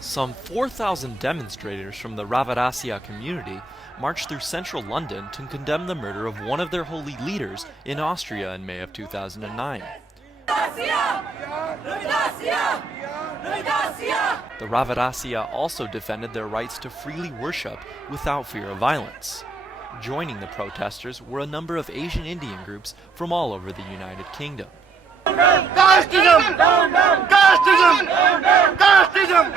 Some 4,000 demonstrators from the Ravidassia community marched through central London to condemn the murder of one of their holy leaders in Austria in May of 2009. The Ravidassia also defended their rights to freely worship without fear of violence. Joining the protesters were a number of Asian Indian groups from all over the United Kingdom. Casteism! Casteism! Casteism!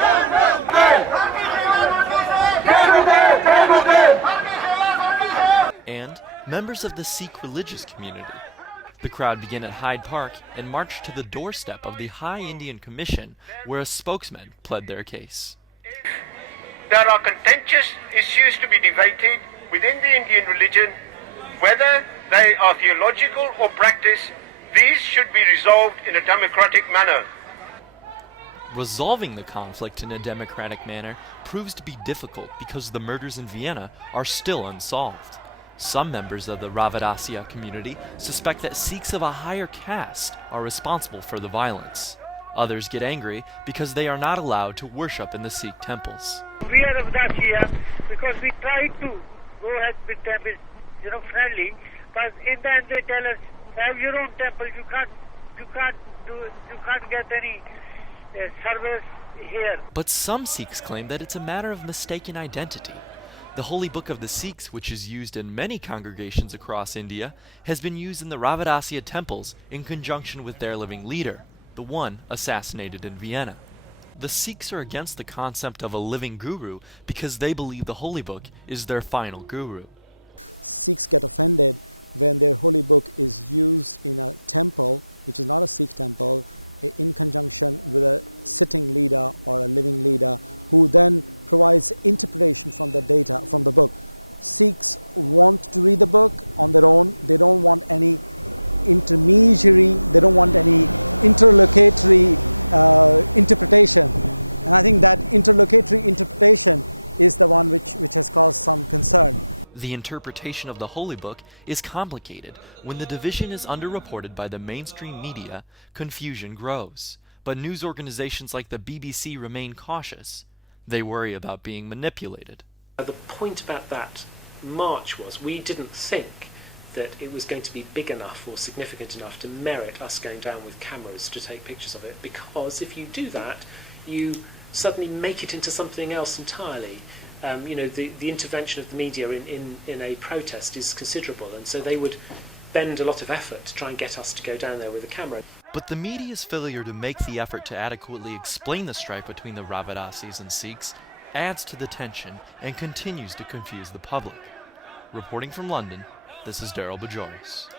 And members of the Sikh religious community. The crowd began at Hyde Park and marched to the doorstep of the High Indian Commission, where a spokesman pled their case. There are contentious issues to be debated within the Indian religion, whether they are theological or practice. These should be resolved in a democratic manner. Resolving the conflict in a democratic manner proves to be difficult because the murders in Vienna are still unsolved. Some members of the Ravidassia community suspect that Sikhs of a higher caste are responsible for the violence. Others get angry because they are not allowed to worship in the Sikh temples. We are Ravidassia because we try to go ahead with them, friendly, but in the end they tell us, have your own temple. You can't get any service here. But some Sikhs claim that it's a matter of mistaken identity. The holy book of the Sikhs, which is used in many congregations across India, has been used in the Ravidassia temples in conjunction with their living leader, the one assassinated in Vienna. The Sikhs are against the concept of a living guru because they believe the holy book is their final guru. The interpretation of the Holy Book is complicated. When the division is underreported by the mainstream media, confusion grows. But news organizations like the BBC remain cautious. They worry about being manipulated. The point about that march was we didn't think that it was going to be big enough or significant enough to merit us going down with cameras to take pictures of it, because if you do that, you suddenly make it into something else entirely. The intervention of the media in a protest is considerable, and so they would bend a lot of effort to try and get us to go down there with a camera. But the media's failure to make the effort to adequately explain the strife between the Ravidassis and Sikhs adds to the tension and continues to confuse the public. Reporting from London, this is Daryl Bajoris.